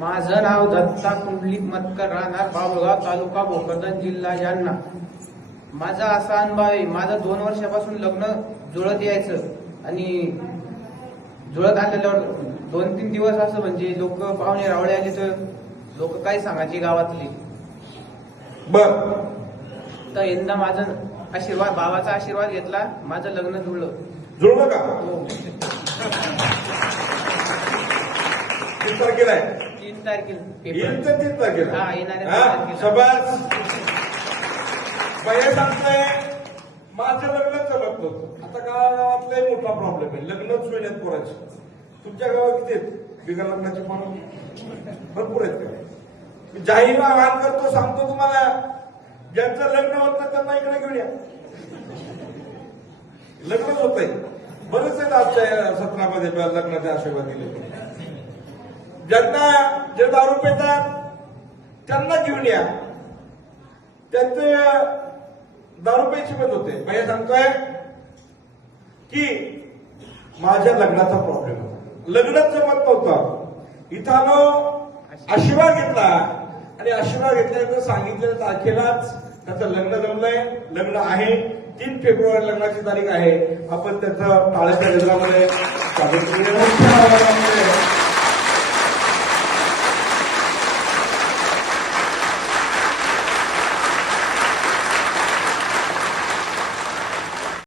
माझं नाव दत्ता कुंडलिक मतकर, राहणार बाबुळगाव, तालुका भोकरदन, जिल्हा जालना. माझा असा अनुभव आहे, माझं 2 वर्षापासून लग्न जुळत यायचं आणि जुळत आलेल्यावर 2-3 दिवस असं म्हणजे लोक पाहुणे रावळे आले तर लोक काय सांगायचे गावातले. बर, तर यंदा माझा आशीर्वाद, भावाचा आशीर्वाद घेतला, माझं लग्न जुळलं. जुळलं का? हो. 3 तारखेला आहे. 3 तारखेला येईल तर 3 तारखेला. हा, येणाऱ्या 3 हा, तारखेला. शाबास. बाया सांगताय माझं लग्न जमत नव्हतं. आता गावातलाही मोठा प्रॉब्लेम आहे, लग्नच होईनात पोराचे. तुमच्या गावात किती आहेत बिगर लग्नाचे माणूस? भरपूर आहेत का? मी जाहीर आवाहन करतो, सांगतो तुम्हाला, ज्यांचं लग्न होत नाही त्यांना इकडे घेऊन या. लग्नच होत आहे. बरेच आहेत आजच्या सत्रामध्ये लग्नाचे आशीर्वाद दिले. ज्यांना जे दारू पितात त्यांना घेऊन या, त्यांचे दारू प्यायची बंद होते. भैया सांगतोय की माझ्या लग्नाचा प्रॉब्लेम होता, लग्नच जमत नव्हतं. इथं आशीर्वाद घेतला आणि आशीर्वाद घेतल्यानंतर सांगितलेल्या तारखेलाच त्याचं लग्न जमलंय. लग्न आहे 3 फेब्रुवारी लग्नाची तारीख आहे. आपण त्याचं टाळ्याच्या गजरामध्ये स्वागत करूया.